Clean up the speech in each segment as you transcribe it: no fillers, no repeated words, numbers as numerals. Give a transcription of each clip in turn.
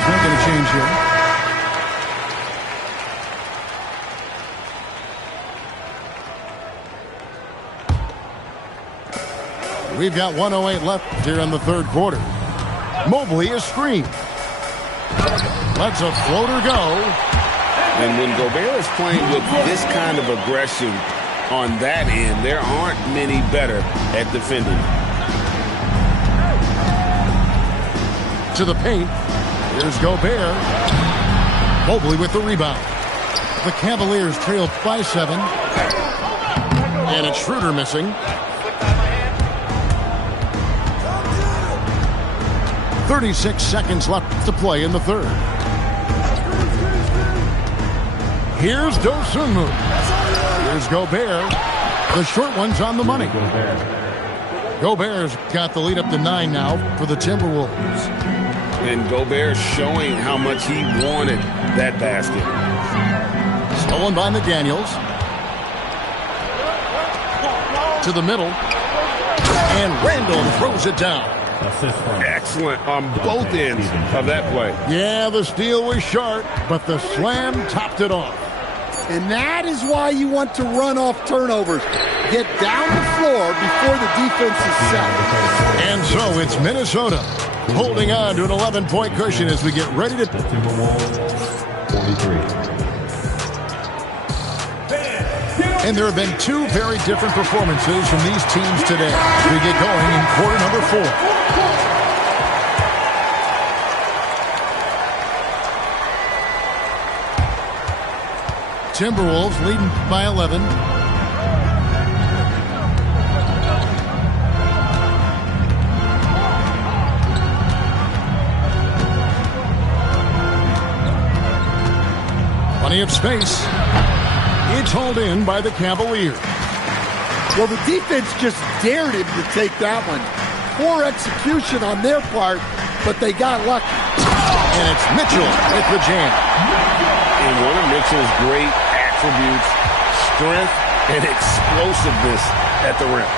Timberwolves making a change here. We've got 1:08 left here in the third quarter. Mobley is screened. Lets a floater go. And when Gobert is playing with this kind of aggression on that end, there aren't many better at defending. To the paint. Here's Gobert. Mobley with the rebound. The Cavaliers trail by 7. And it's Schroeder missing. 36 seconds left to play in the third. Here's Dosunmu. Here's Gobert. The short one's on the money. Gobert's got the lead up to 9 now for the Timberwolves. And Gobert showing how much he wanted that basket. Stolen by McDaniels. To the middle. And Randall throws it down. Excellent on both ends of that play. Yeah, the steal was sharp, but the slam topped it off. And that is why you want to run off turnovers. Get down the floor before the defense is set. And so it's Minnesota holding on to an 11-point cushion as we get ready to... 43. And there have been two very different performances from these teams today. We get going in quarter number 4. Timberwolves leading by 11. Plenty of space. It's hauled in by the Cavaliers. Well, the defense just dared him to take that one. Poor execution on their part, but they got lucky. And it's Mitchell with the jam. And one of Mitchell's great attributes, strength and explosiveness at the rim.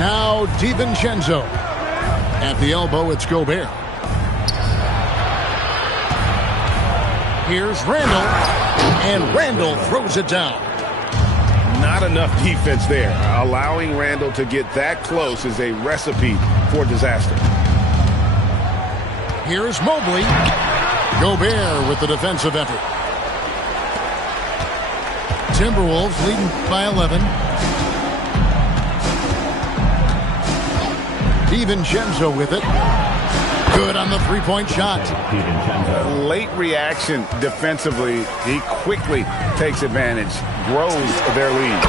Now DiVincenzo. At the elbow, it's Gobert. Here's Randall. And Randall throws it down. Not enough defense there. Allowing Randall to get that close is a recipe for disaster. Here's Mobley. Gobert with the defensive effort. Timberwolves leading by 11. DiVincenzo with it. Good on the three-point shot. Late reaction defensively. He quickly takes advantage, grows their lead.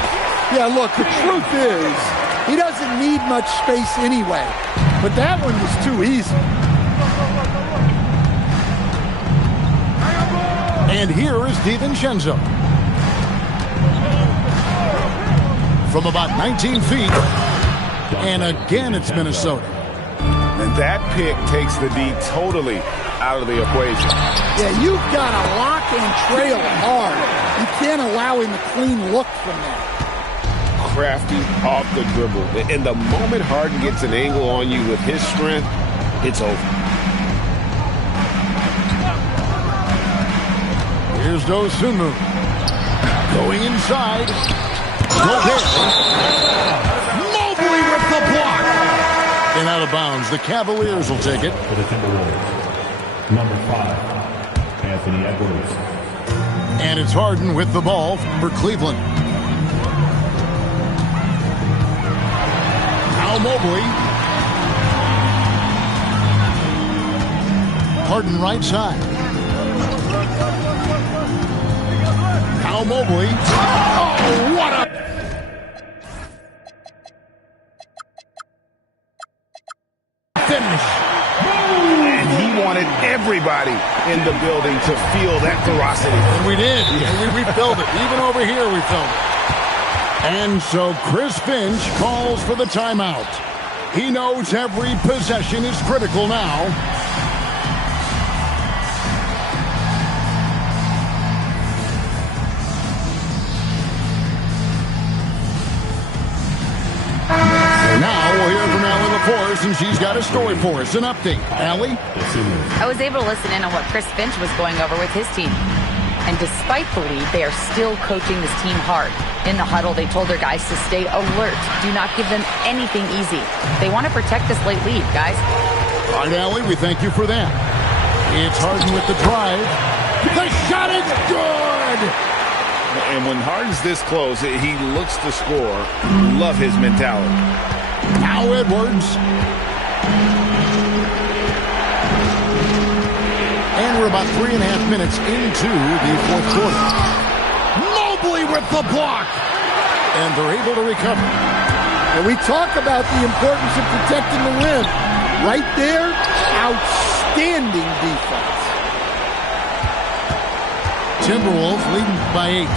Yeah, look, the truth is, he doesn't need much space anyway. But that one was too easy. And here is DiVincenzo. From about 19 feet. And again, it's Minnesota. And that pick takes the D totally out of the equation. Yeah, you've got to lock and trail hard. You can't allow him a clean look from that. Crafty off the dribble. And the moment Harden gets an angle on you with his strength, it's over. Here's Dosunmu. Going inside. Gobert. Mobley with the block. And out of bounds. The Cavaliers will take it. For the Timberwolves, number 5, Anthony Edwards. And it's Harden with the ball for Cleveland. Now Mobley. Harden right side. Now Mobley. Oh, what a... finish. And he wanted everybody in the building to feel that ferocity. And we did. Yeah. We felt it. Even over here we felt it. And so Chris Finch calls for the timeout. He knows every possession is critical now. Now we'll hear from Alan for us, and she's got a story for us. An update. Allie? I was able to listen in on what Chris Finch was going over with his team. And despite the lead, they are still coaching this team hard. In the huddle, they told their guys to stay alert. Do not give them anything easy. They want to protect this late lead, guys. All right, Allie, we thank you for that. It's Harden with the drive. The shot is good! And when Harden's this close, he looks to score. Love his mentality. Now Edwards. And we're about 3.5 minutes into the fourth quarter. Mobley with the block. And they're able to recover. And we talk about the importance of protecting the rim. Right there, outstanding defense. Timberwolves leading by 8.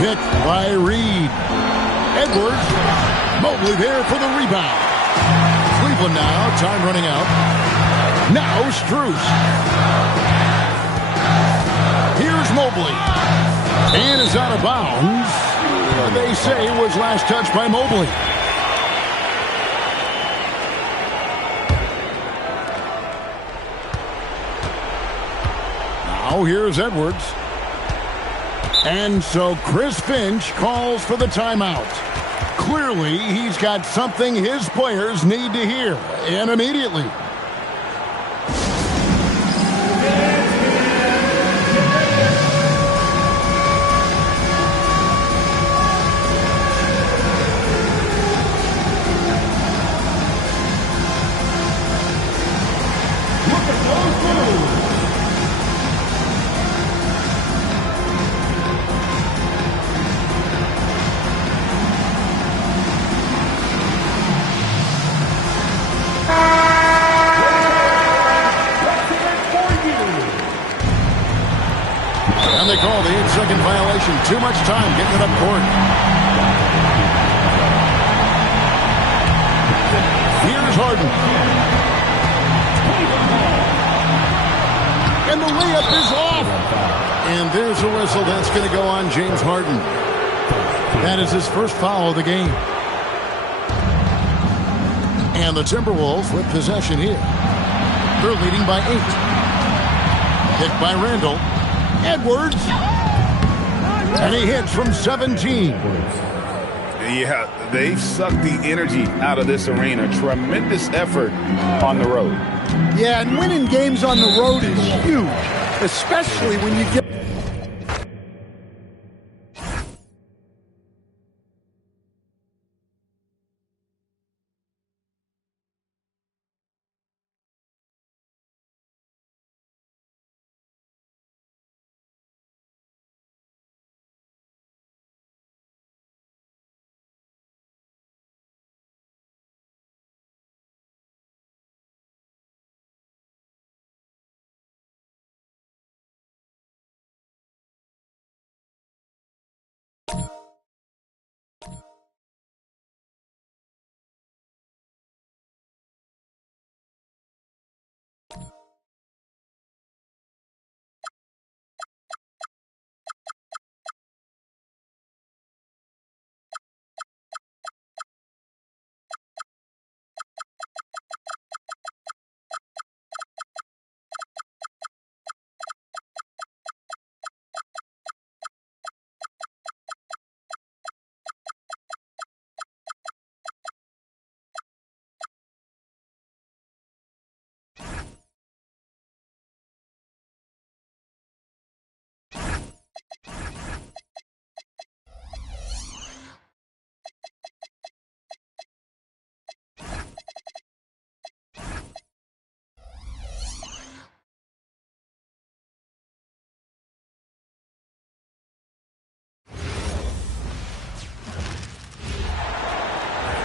Picked by Reed. Edwards. Mobley there for the rebound. Cleveland now, time running out. Now Strus. Here's Mobley. And is out of bounds. They say was last touched by Mobley. Now here's Edwards. And so Chris Finch calls for the timeout. Clearly, he's got something his players need to hear, and immediately. And they call the 8-second violation. Too much time getting it up court. Here's Harden. And the layup is off. And there's a whistle. That's going to go on James Harden. That is his first foul of the game. And the Timberwolves with possession here. They're leading by 8. Hit by Randall. Edwards. And he hits from 17. Yeah, they've sucked the energy out of this arena. Tremendous effort on the road. Yeah, and winning games on the road is huge, especially when you get...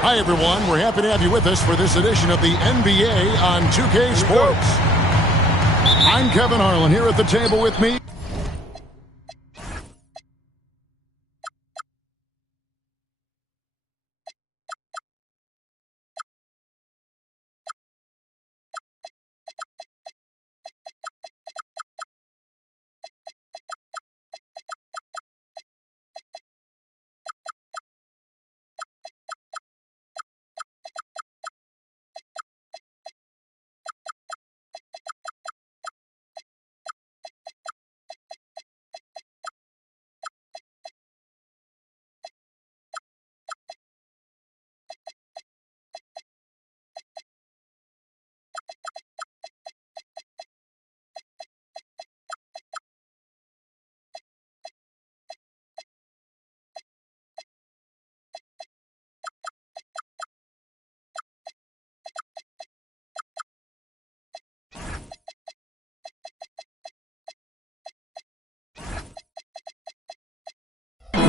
Hi, everyone. We're happy to have you with us for this edition of the NBA on 2K Sports. I'm Kevin Harlan here at the table with me.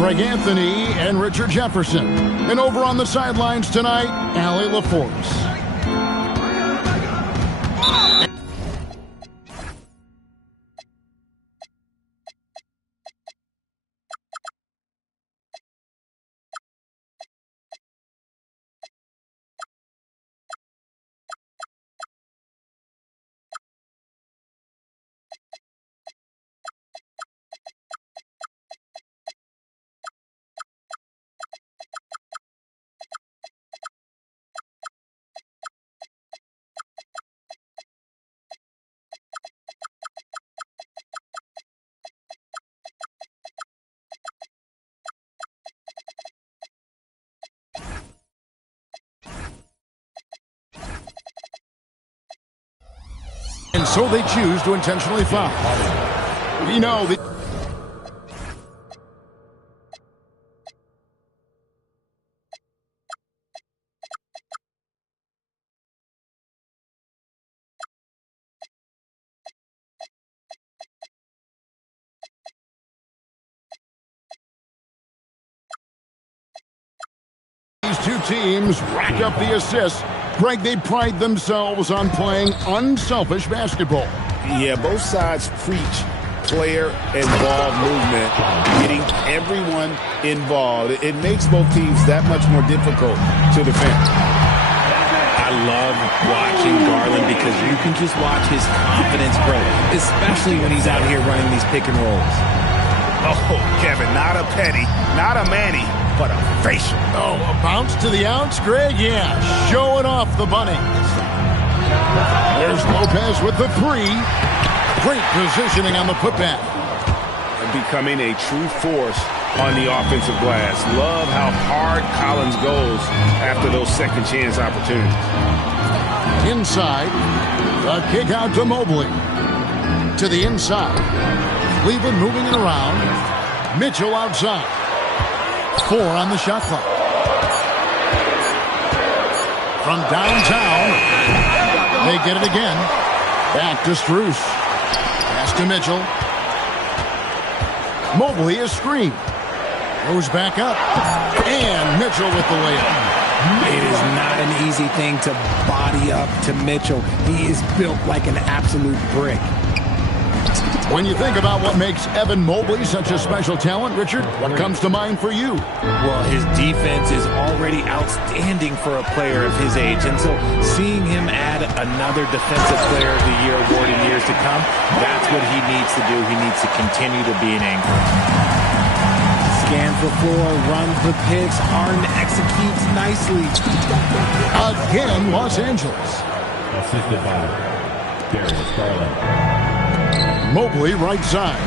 Greg Anthony and Richard Jefferson. And over on the sidelines tonight, Allie LaForce. And so they choose to intentionally foul. We know that these two teams rack up the assists. Greg, they pride themselves on playing unselfish basketball. Yeah, both sides preach player-involved movement, getting everyone involved. It makes both teams that much more difficult to defend. I love watching Garland because you can just watch his confidence grow, especially when he's out here running these pick and rolls. Oh, Kevin, not a Petty, not a Manny, but a facial. Oh, a bounce to the outs, Greg? Yeah, showing off the bunny. There's Lopez with the three. Great positioning on the putback. Becoming a true force on the offensive glass. Love how hard Collins goes after those second chance opportunities. Inside, the kick out to Mobley. To the inside. Cleveland moving it around. Mitchell outside. 4 on the shot clock. From downtown, they get it again. Back to Strus. Pass to Mitchell. Mobley is screened. Goes back up. And Mitchell with the layup. It is not an easy thing to body up to Mitchell. He is built like an absolute brick. When you think about what makes Evan Mobley such a special talent, Richard, what comes to mind for you? Well, his defense is already outstanding for a player of his age. And so seeing him add another Defensive Player of the Year award in years to come, that's what he needs to do. He needs to continue to be an anchor. Scans the floor, runs the picks. Harden executes nicely. Again, Los Angeles. Assisted by Darius Garland. Mobley right side.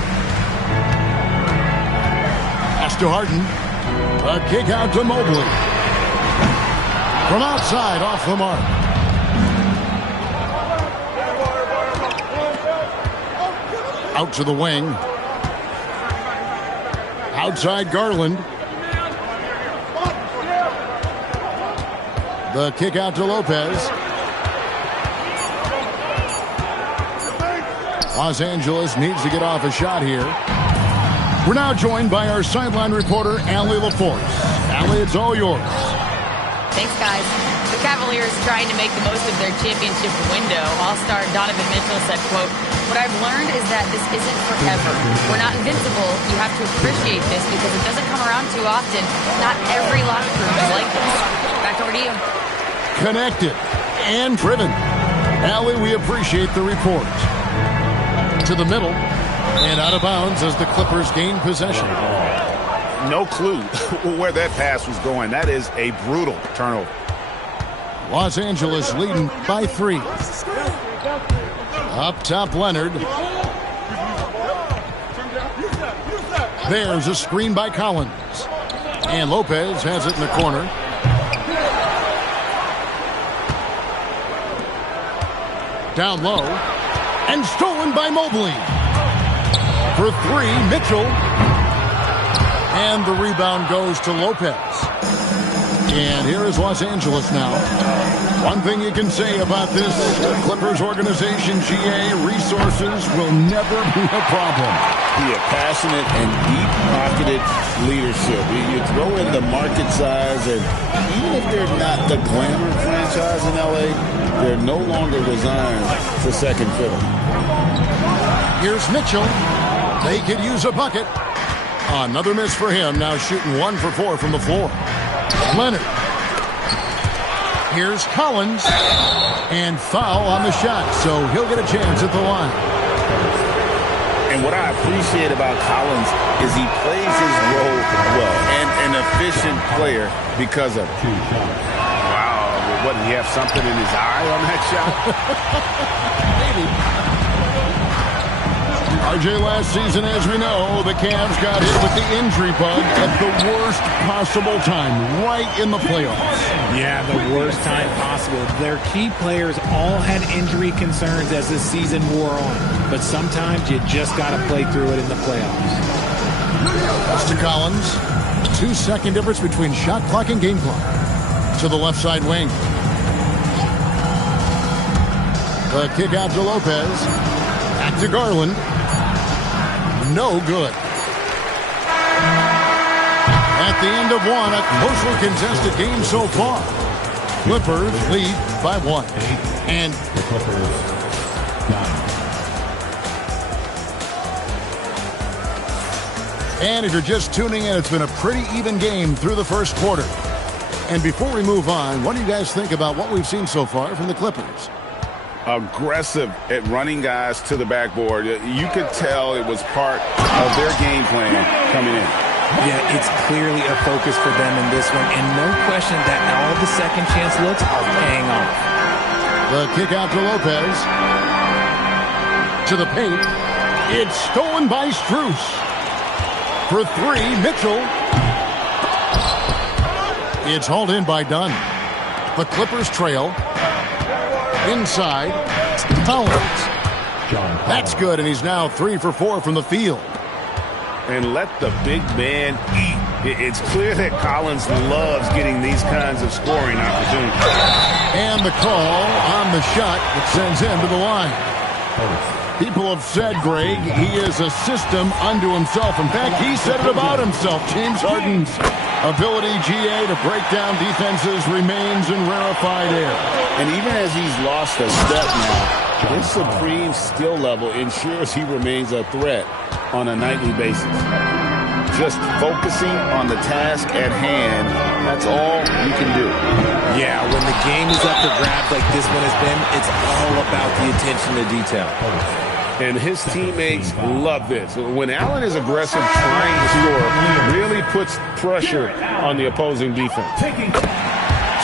Pass to Harden. A kick out to Mobley. From outside, off the mark. Out to the wing. Outside Garland. The kick out to Lopez. Los Angeles needs to get off a shot here. We're now joined by our sideline reporter, Allie LaForce. Allie, it's all yours. Thanks, guys. The Cavaliers trying to make the most of their championship window. All-star Donovan Mitchell said, quote, "What I've learned is that this isn't forever. We're not invincible. You have to appreciate this because it doesn't come around too often. Not every locker room is like this." Back over to you. Connected and driven. Allie, we appreciate the report. To the middle and out of bounds as the Clippers gain possession. No clue where that pass was going. That is a brutal turnover. Los Angeles leading by 3. Up top, Leonard. There's a screen by Collins. And Lopez has it in the corner. Down low. And stolen by Mobley. For 3, Mitchell. And the rebound goes to Lopez. And here is Los Angeles now. One thing you can say about this Clippers organization, GA, resources will never be a problem. Yeah, passionate and deep-pocketed leadership. You throw in the market size, and even if they're not the glamour franchise in L.A., they're no longer resigned to second fiddle. Here's Mitchell. They could use a bucket. Another miss for him, now shooting 1 for 4 from the floor. Leonard. Here's Collins. And foul on the shot, so he'll get a chance at the line. And what I appreciate about Collins is he plays his role well, and an efficient player because of it. Wow, what, did he have something in his eye on that shot? Maybe. RJ, last season, as we know, the Cavs got hit with the injury bug at the worst possible time, right in the playoffs. Yeah, the worst time possible. Their key players all had injury concerns as the season wore on. But sometimes you just got to play through it in the playoffs. That's to Collins. 2-second difference between shot clock and game clock. To the left side wing. The kick out to Lopez. Back to Garland. No good. At the end of one, a closely contested game so far. Clippers lead by 1. And The Clippers, 9. And if you're just tuning in, it's been a pretty even game through the first quarter. And before we move on, what do you guys think about what we've seen so far from the Clippers? Aggressive at running guys to the backboard. You could tell it was part of their game plan coming in. Yeah, it's clearly a focus for them in this one, and no question that all the second chance looks are paying off. The kick out to Lopez. To the paint. It's stolen by Strus. For 3, Mitchell. It's hauled in by Dunn. The Clippers trail. Inside. Collins. That's good, and he's now 3 for 4 from the field. And let the big man eat. It's clear that Collins loves getting these kinds of scoring opportunities. And the call on the shot that sends him to the line. People have said, Greg, he is a system unto himself. In fact, he said it about himself. James Harden's ability, GA, to break down defenses remains in rarefied air. And even as he's lost a step now, his supreme skill level ensures he remains a threat on a nightly basis. Just focusing on the task at hand, that's all you can do. Yeah, when the game is up for grabs like this one has been, it's all about the attention to detail. And his teammates love this. When Allen is aggressive trying to score, he really puts pressure on the opposing defense.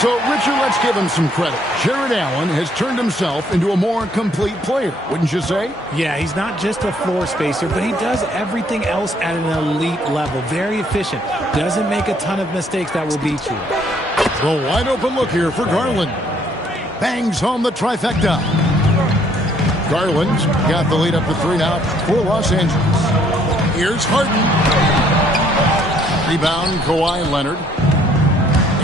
So, Richard, let's give him some credit. Jared Allen has turned himself into a more complete player, wouldn't you say? Yeah, he's not just a floor spacer, but he does everything else at an elite level. Very efficient. Doesn't make a ton of mistakes that will beat you. The wide open look here for Garland. Bangs home the trifecta. Garland's got the lead up to 3 now for Los Angeles. Here's Harden. Rebound, Kawhi Leonard.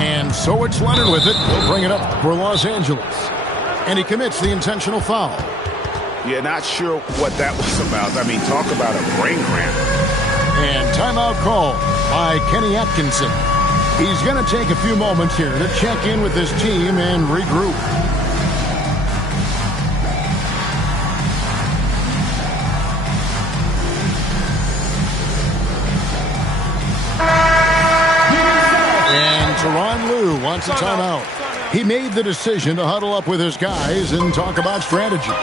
And so it's Leonard with it. He'll bring it up for Los Angeles. And he commits the intentional foul. Yeah, not sure what that was about. I mean, talk about a brain cramp. And timeout call by Kenny Atkinson. He's going to take a few moments here to check in with his team and regroup. And Tyronn Lue wants a timeout. He made the decision to huddle up with his guys and talk about strategy.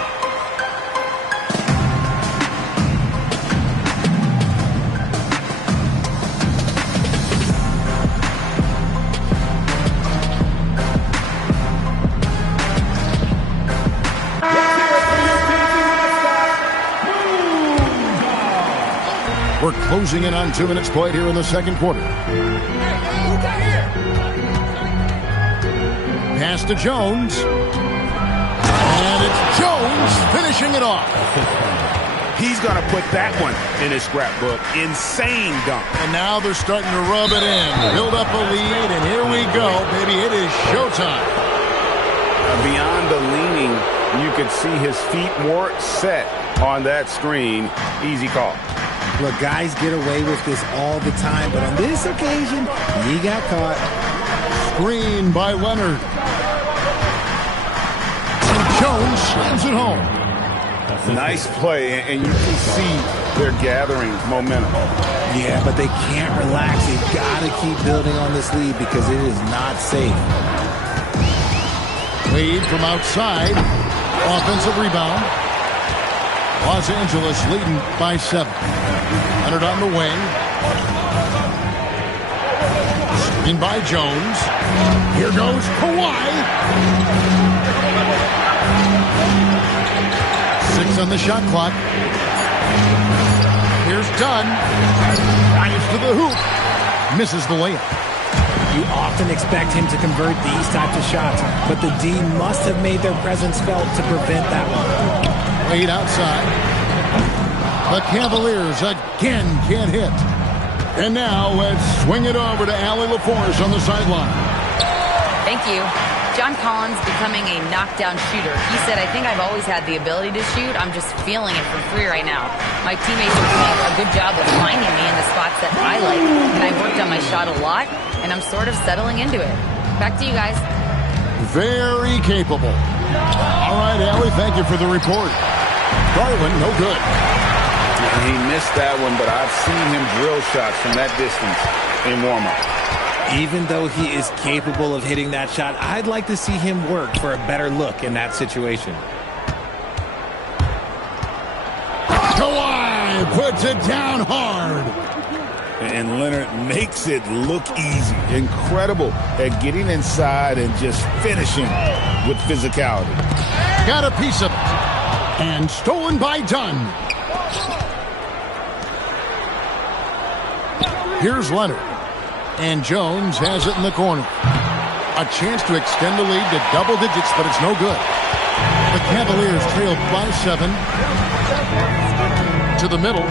We're closing in on 2 minutes played here in the second quarter. Pass to Jones. And it's Jones finishing it off. He's going to put that one in his scrapbook. Insane dunk. And now they're starting to rub it in. Build up a lead, and here we go, baby. It is showtime. Beyond the leaning, you could see his feet more set on that screen. Easy call. Look, guys get away with this all the time, but on this occasion, he got caught. Screen by Leonard. And Jones slams it home. Nice play, and you can see they're gathering momentum. Yeah, but they can't relax. They've got to keep building on this lead because it is not safe. Lead from outside. Offensive rebound. Los Angeles leading by 7. Leonard on the wing. Screen by Jones. Here goes Kawhi. 6 on the shot clock. Here's Dunn. Drives to the hoop. Misses the layup. You often expect him to convert these types of shots, but the D must have made their presence felt to prevent that one. Wade outside. The Cavaliers again can't hit. And now let's swing it over to Allie LaForce on the sideline. Thank you. John Collins becoming a knockdown shooter. He said, I think I've always had the ability to shoot. I'm just feeling it from 3 right now. My teammates are doing a good job of finding me in the spots that I like, and I worked on my shot a lot, and I'm sort of settling into it. Back to you guys. Very capable. All right, Allie, thank you for the report. Garland, no good. He missed that one, but I've seen him drill shots from that distance in warm-up. Even though he is capable of hitting that shot, I'd like to see him work for a better look in that situation. Kawhi puts it down hard. And Leonard makes it look easy. Incredible at getting inside and just finishing with physicality. Got a piece of it. And stolen by Dunn. Here's Leonard. And Jones has it in the corner. A chance to extend the lead to double digits, but it's no good. The Cavaliers trail by 7. To the middle.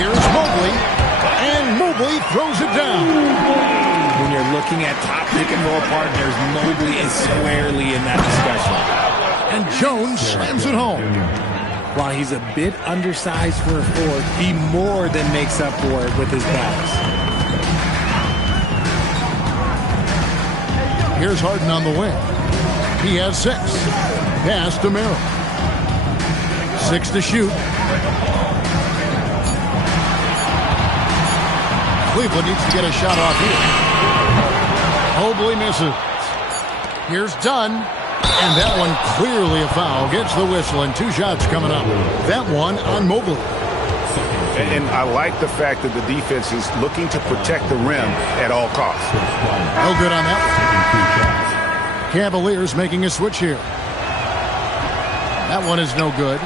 Here's Mobley. And Mobley throws it down. When you're looking at top pick-and-roll partners, Mobley is squarely in that discussion. And Jones slams it home. While he's a bit undersized for a 4, he more than makes up for it with his balance. Here's Harden on the wing. He has 6. Pass to Merrill. 6 to shoot. Cleveland needs to get a shot off here. Mobley misses. Here's Dunn. And that one clearly a foul. Gets the whistle, and 2 shots coming up. That one on Mobley. And I like the fact that the defense is looking to protect the rim at all costs. No good on that one. Cavaliers making a switch here. That one is no good.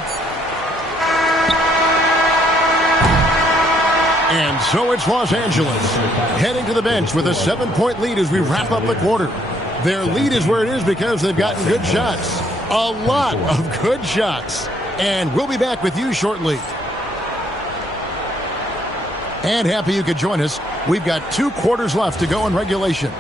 And so it's Los Angeles heading to the bench with a 7-point lead as we wrap up the quarter. Their lead is where it is because they've gotten good shots. A lot of good shots. And we'll be back with you shortly. And happy you could join us. We've got 2 quarters left to go in regulation.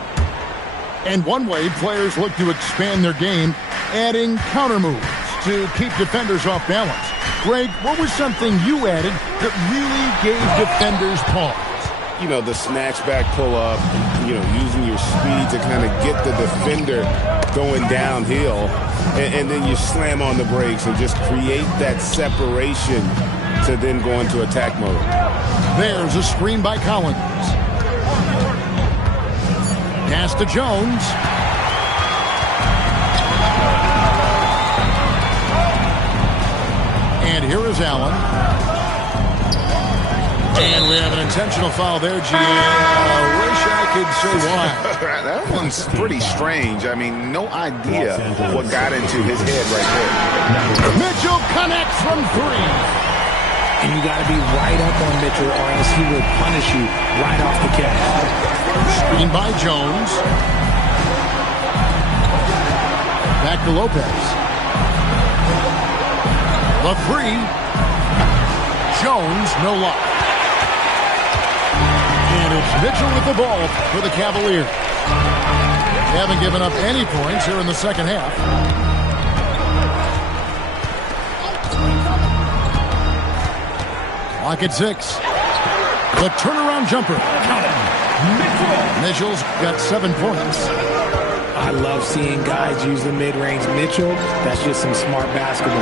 And one way players look to expand their game, adding counter moves to keep defenders off balance. Greg, what was something you added that really gave defenders pause? You know, the snatch back pull up, using your speed to kind of get the defender going downhill. And then you slam on the brakes and just create that separation to then go into attack mode. There's a screen by Collins. Pass to Jones. And here is Allen. And we have an intentional foul there, GA. I wish I could say why. That one's pretty strange. I mean, no idea what got into his head right there. Mitchell connects from 3. And you got to be right up on Mitchell or else he will punish you right off the catch. Screen by Jones. Back to Lopez. The 3. Jones, no luck. And it's Mitchell with the ball for the Cavaliers. They haven't given up any points here in the second half. Clock at 6. The turnaround jumper. Count it. Mitchell's got 7 points. I love seeing guys use the mid-range. Mitchell, that's just some smart basketball.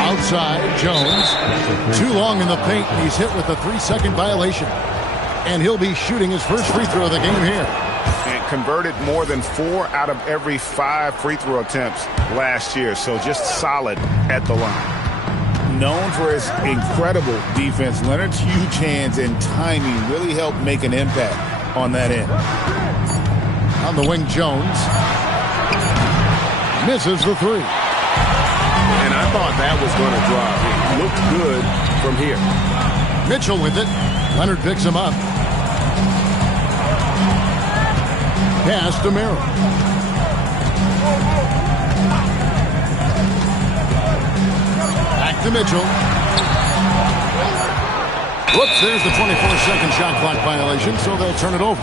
Outside, Jones. Too long in the paint, and he's hit with a 3-second violation. And he'll be shooting his first free throw of the game here. And converted more than 4 out of every 5 free throw attempts last year. So just solid at the line. Known for his incredible defense, Leonard's huge hands and timing really helped make an impact on that end. On the wing, Jones. Misses the 3. And I thought that was going to drop. It looked good from here. Mitchell with it. Leonard picks him up. Pass to Merrill. Back to Mitchell. Whoops, there's the 24-second shot clock violation, so they'll turn it over.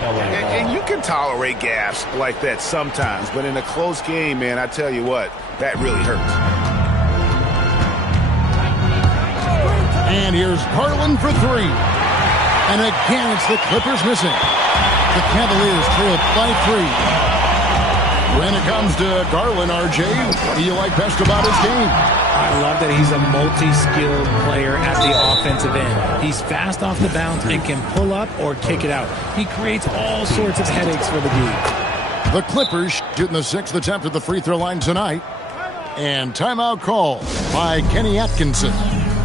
And you can tolerate gaps like that sometimes, but in a close game, man, I tell you what, that really hurts. And here's Garland for 3. And again, it's the Clippers missing. The Cavaliers trail by 3. When it comes to Garland, RJ, what do you like best about his game? I love that he's a multi-skilled player at the offensive end. He's fast off the bounce and can pull up or kick it out. He creates all sorts of headaches for the D. The Clippers shooting the 6th attempt at the free throw line tonight. And timeout call by Kenny Atkinson.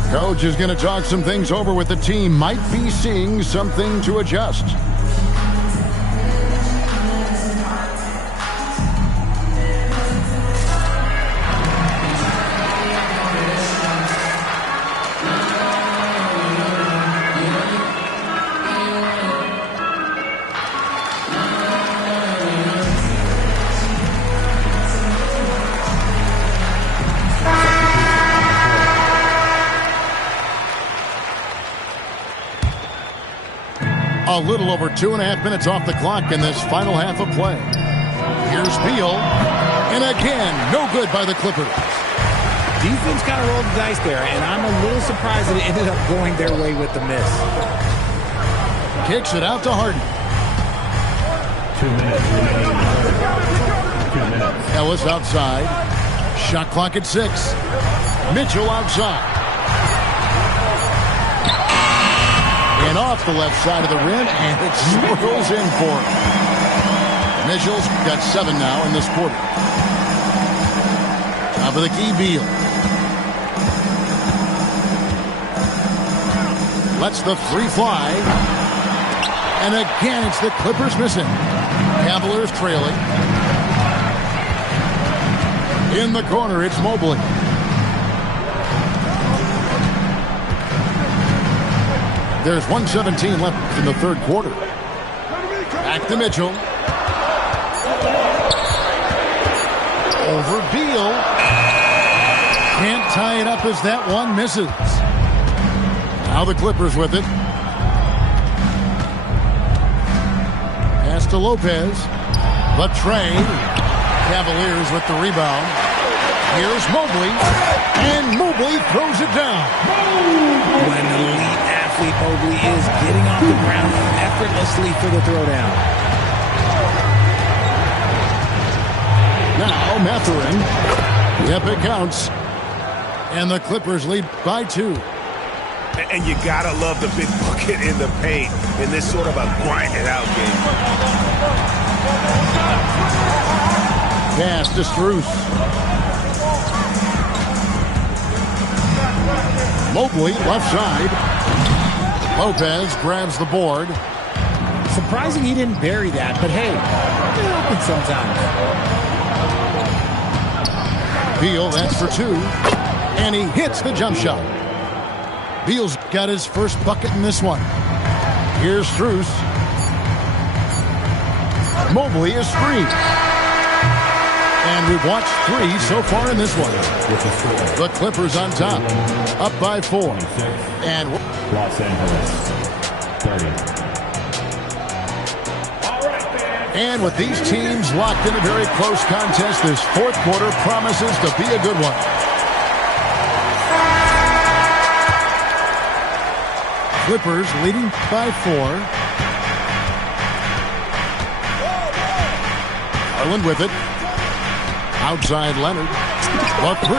Coach is going to talk some things over with the team. Might be seeing something to adjust. A little over 2.5 minutes off the clock in this final half of play. Here's Beal. And again, no good by the Clippers. Defense got to roll the dice there, and I'm a little surprised that it ended up going their way with the miss. Kicks it out to Harden. 2 minutes remaining. 2 minutes. Ellis outside. Shot clock at 6. Mitchell outside. And off the left side of the rim, and it swirls in for him. Mitchell's got 7 now in this quarter. Top of the key, Beal. Lets the 3 fly. And again, it's the Clippers missing. Cavaliers trailing. In the corner, it's Mobley. There's 1:17 left in the third quarter. Back to Mitchell. Over Beal. Can't tie it up as that one misses. Now the Clippers with it. Pass to Lopez. The trade. Cavaliers with the rebound. Here's Mobley. And Mobley throws it down. When the elite athlete Mobley is getting off the ground effortlessly for the throwdown. Now Mathurin. Yep, it counts. And the Clippers lead by 2. And you gotta love the big bucket in the paint in this sort of a grinded out game. Pass to Strus. Mobley left side. Lopez grabs the board. Surprising he didn't bury that, but hey, it happens sometimes. Beal, that's for 2. And he hits the jump shot. Beal's got his first bucket in this one. Here's Strus. Mobley is free. And we've watched 3 so far in this one. The Clippers on top, up by 4. And Los Angeles, 30. And with these teams locked in a very close contest, this fourth quarter promises to be a good one. Clippers leading by 4. Garland with it. Outside Leonard. The 3.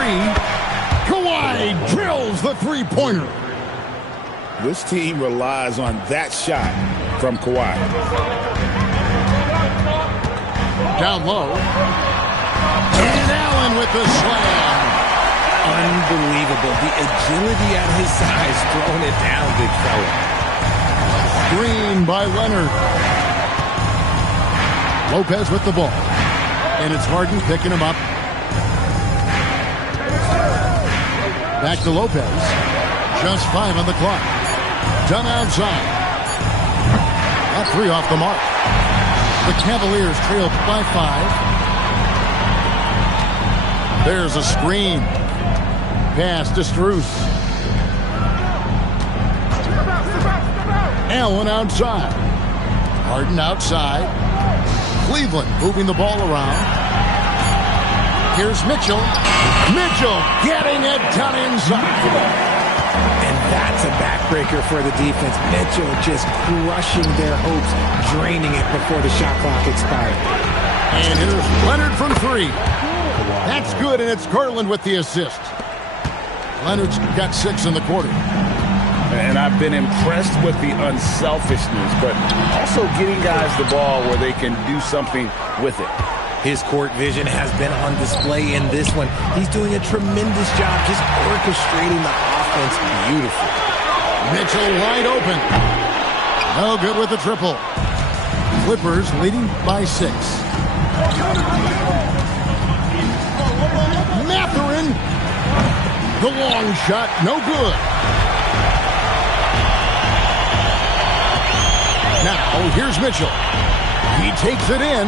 Kawhi drills the three-pointer. This team relies on that shot from Kawhi. Down low. And Allen with the slam. Unbelievable. The agility at his size, throwing it down, big fella. Screen by Leonard. Lopez with the ball. And it's Harden picking him up. Back to Lopez. Just 5 on the clock. Done outside. That 3 off the mark. The Cavaliers trail by 5. There's a screen. Pass to Strus. Allen outside. Harden outside. Cleveland moving the ball around. Here's Mitchell. Mitchell getting it done inside. And that's a backbreaker for the defense. Mitchell just crushing their hopes, draining it before the shot clock expired. And here's Leonard from 3. That's good, and it's Garland with the assist. Leonard's got 6 in the quarter. And I've been impressed with the unselfishness, but also getting guys the ball where they can do something with it. His court vision has been on display in this one. He's doing a tremendous job just orchestrating the offense beautifully. Mitchell wide open. No good with the triple. Clippers leading by 6. Mathurin. The long shot, no good. Now, here's Mitchell. He takes it in.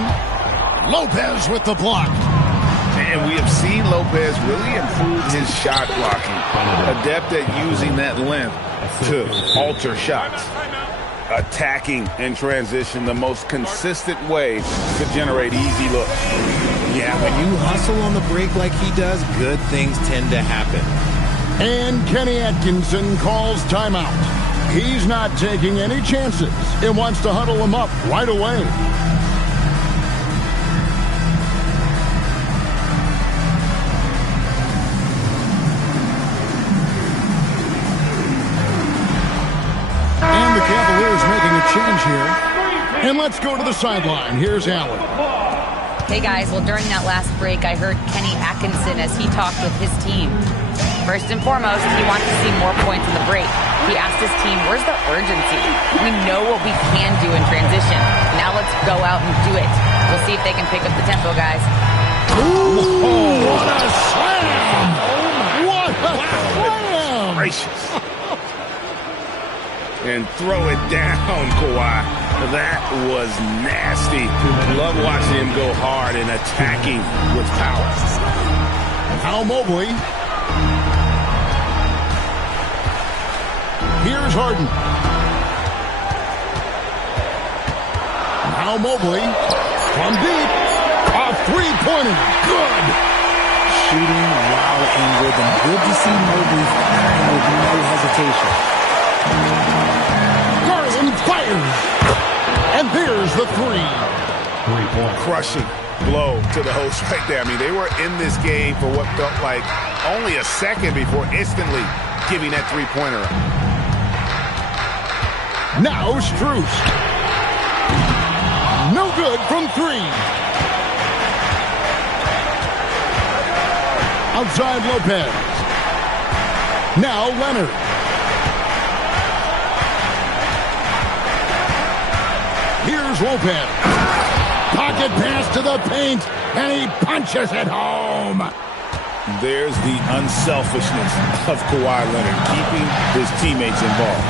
Lopez with the block. And we have seen Lopez really improve his shot blocking. Adept at using that length to alter shots. Attacking in transition, the most consistent way to generate easy looks. Yeah, when you hustle on the break like he does, good things tend to happen. And Kenny Atkinson calls timeout. He's not taking any chances and wants to huddle him up right away. And the Cavaliers making a change here. And let's go to the sideline. Here's Allen. Hey guys, well during that last break I heard Kenny Atkinson as he talked with his team. First and foremost, he wants to see more points in the break. He asked his team, where's the urgency? We know what we can do in transition. Now let's go out and do it. We'll see if they can pick up the tempo, guys. Ooh, what a slam! What a slam! Gracious. And throw it down, Kawhi. That was nasty. Love watching him go hard and attacking with power. Al Mobley. Here's Harden. Now Mobley from deep. A three-pointer. Good. Shooting while in rhythm. Good to see Mobley firing with no hesitation. Garland fires. And there's the 3. 3-point. Crushing blow to the host right there. I mean, they were in this game for what felt like only a second before instantly giving that three-pointer up. Now Strus. No good from 3. Outside Lopez. Now Leonard. Here's Lopez. Pocket pass to the paint, and he punches it home. There's the unselfishness of Kawhi Leonard, keeping his teammates involved.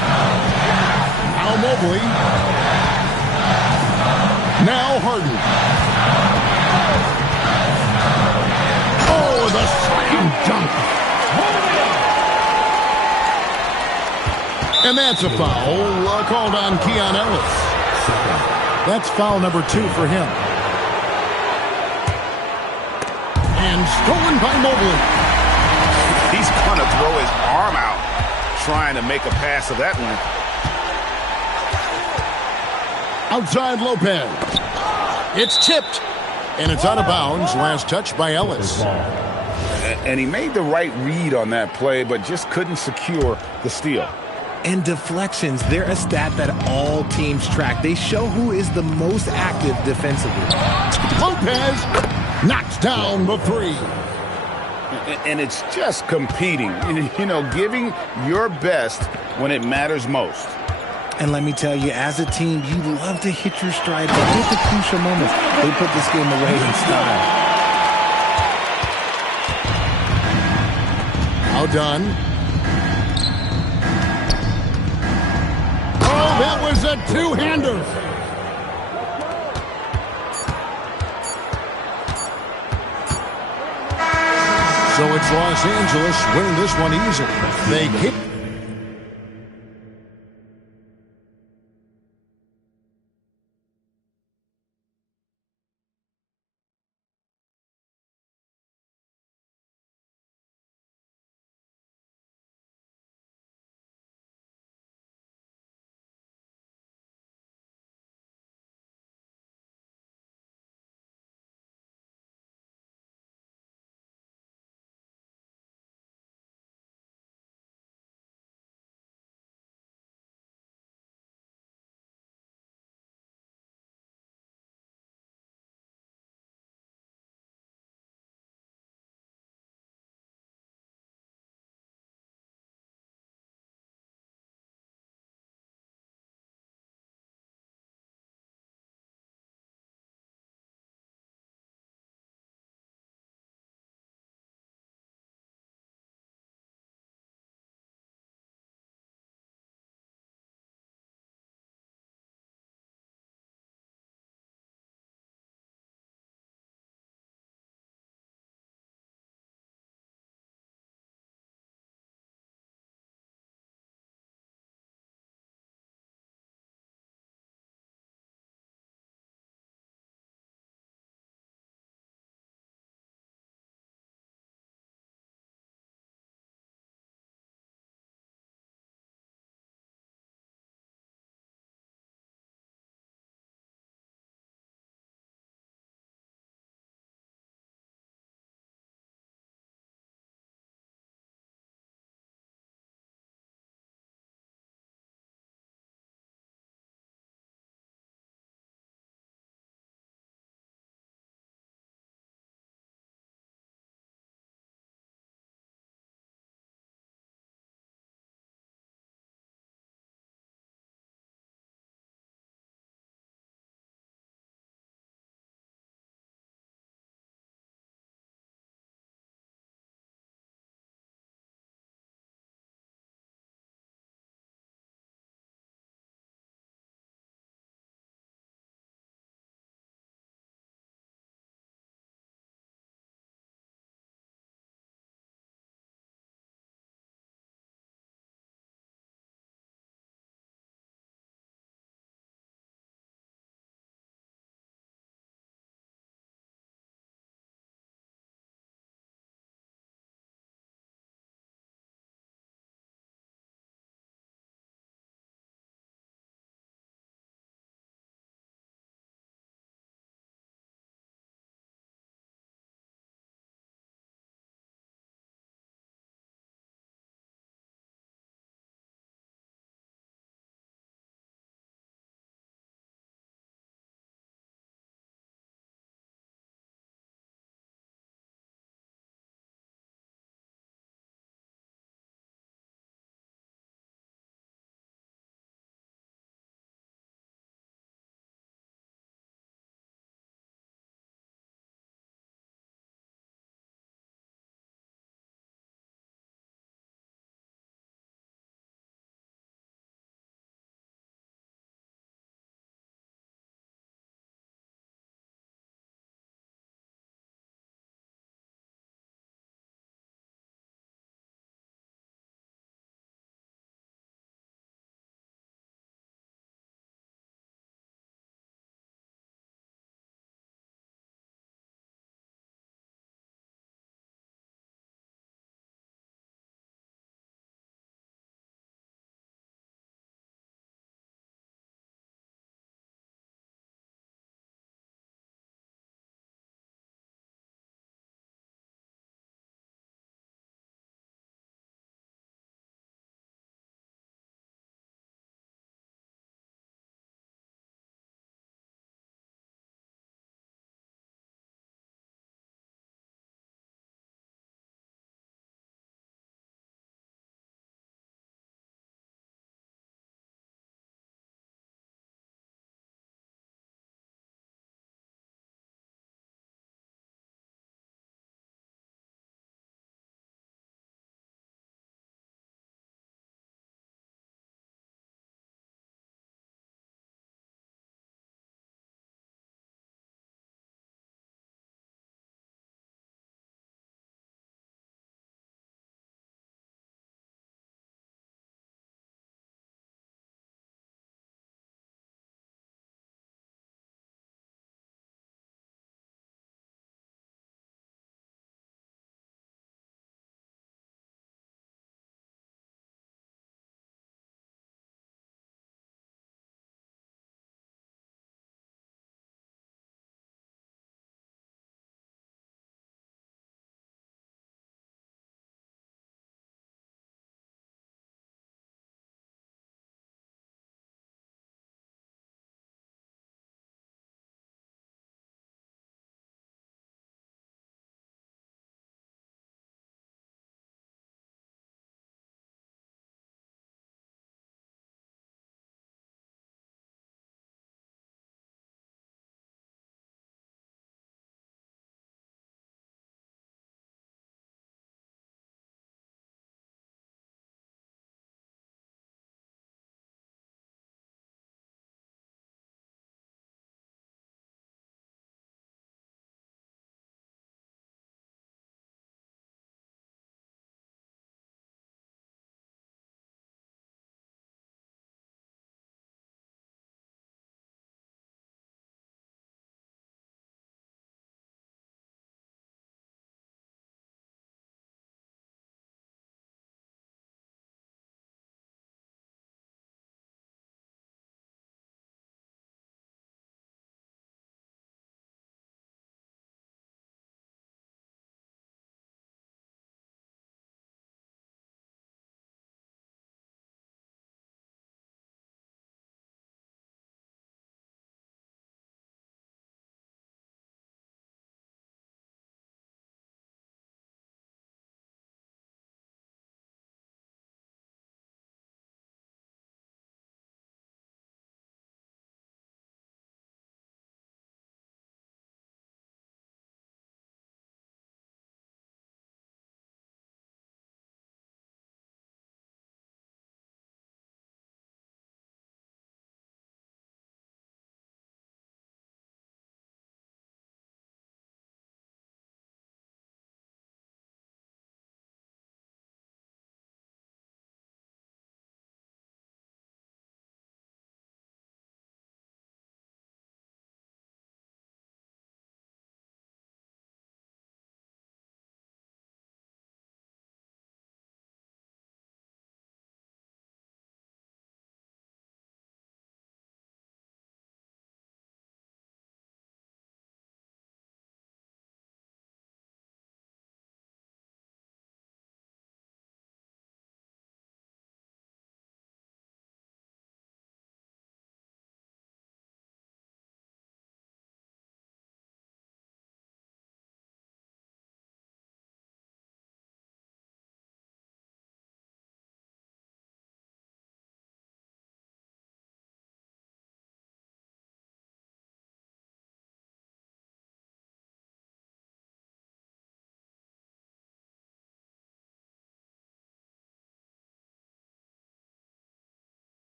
Now Mobley. Now Harden. Oh, the slam dunk. And that's a foul called on Keon Ellis. That's foul number 2 for him. And stolen by Mobley. He's going to throw his arm out trying to make a pass of that one. Outside Lopez. It's tipped. And it's out of bounds. Last touch by Ellis. And he made the right read on that play, but just couldn't secure the steal. And deflections, they're a stat that all teams track. They show who is the most active defensively. Lopez knocks down the three. And it's just competing, giving your best when it matters most. And let me tell you, as a team, you love to hit your stride, but at the crucial moments, they put this game away in style. Now done. Oh, that was a two-hander. So it's Los Angeles winning this one easily. They kick.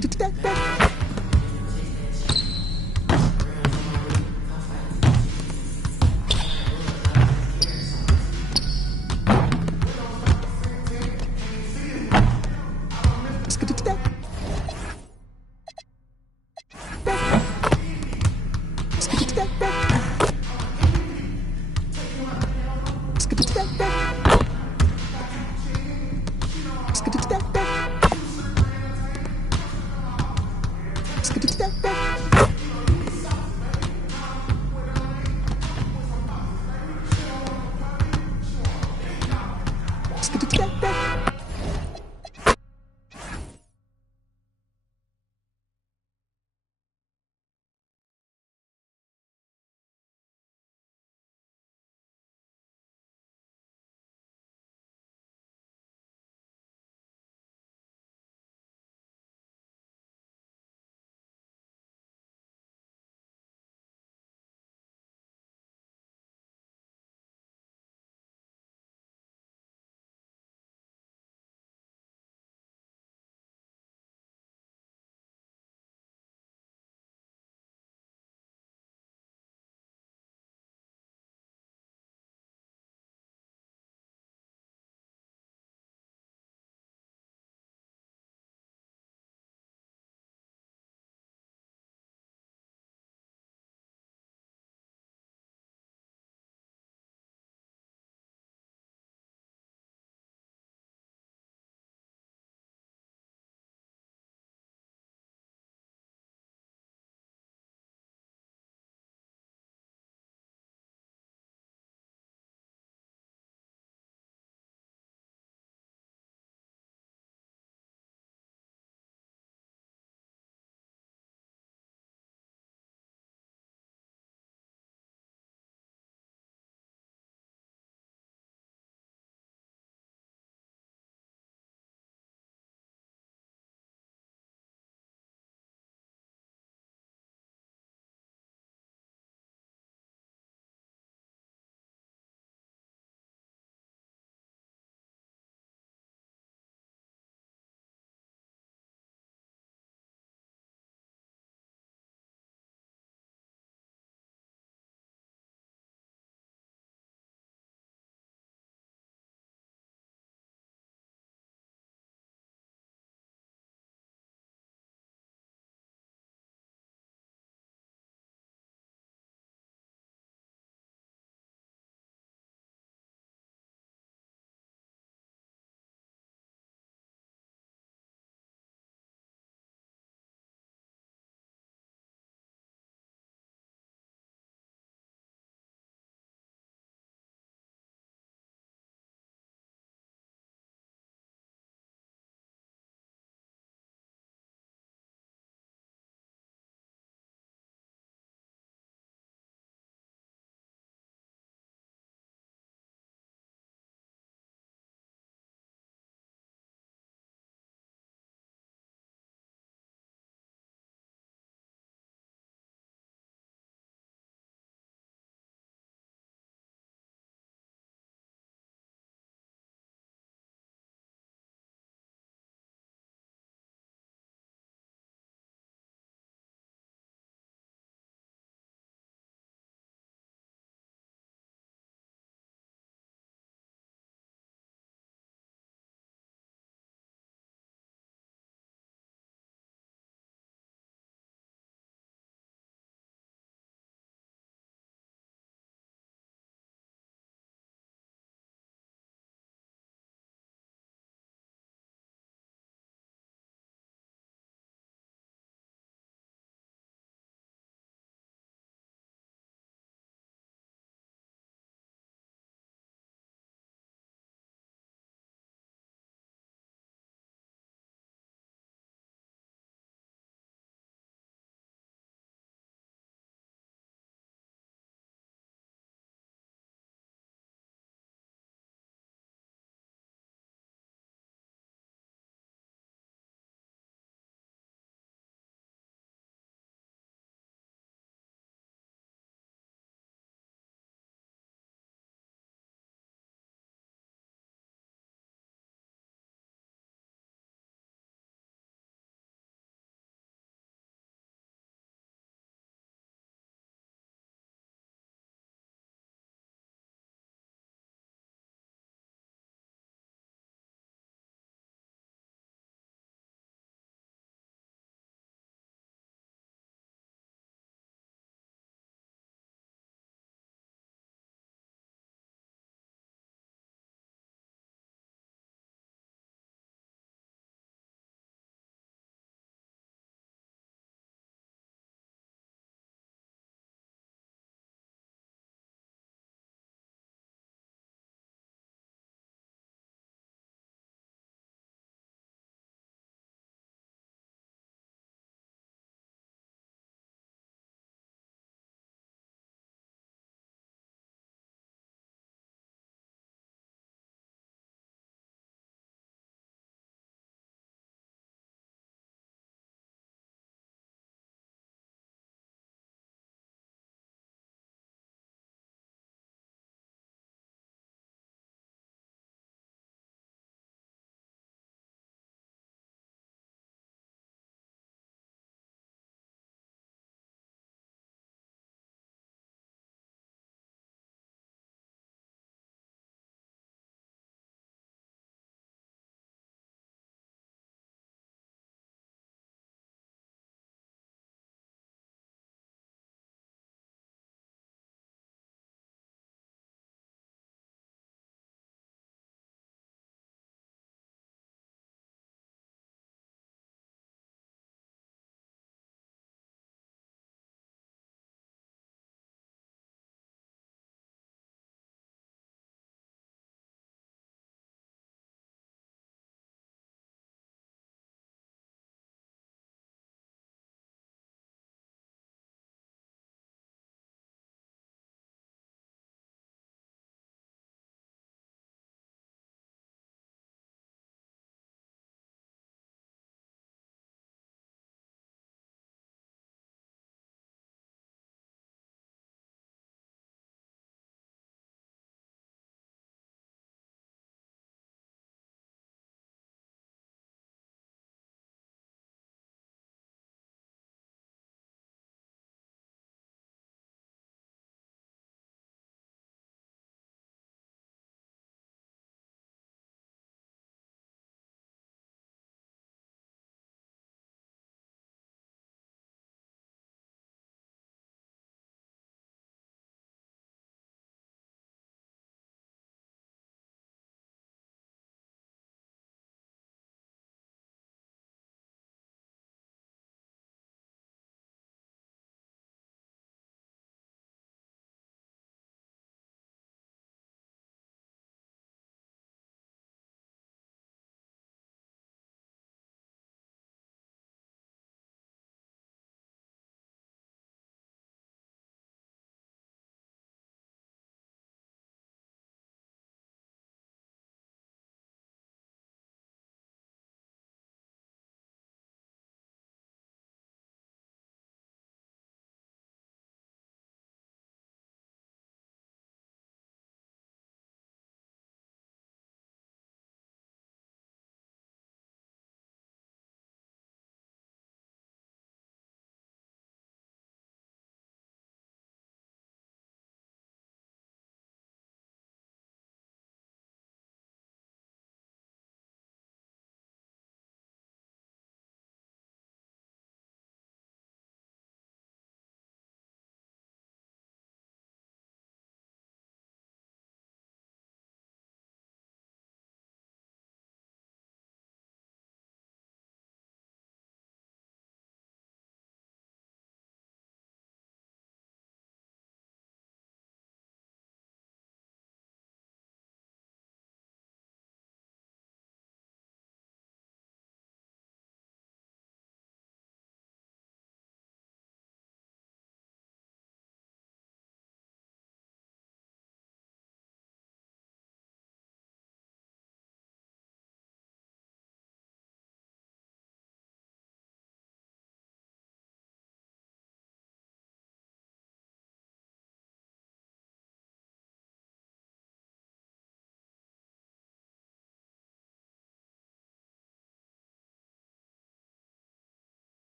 That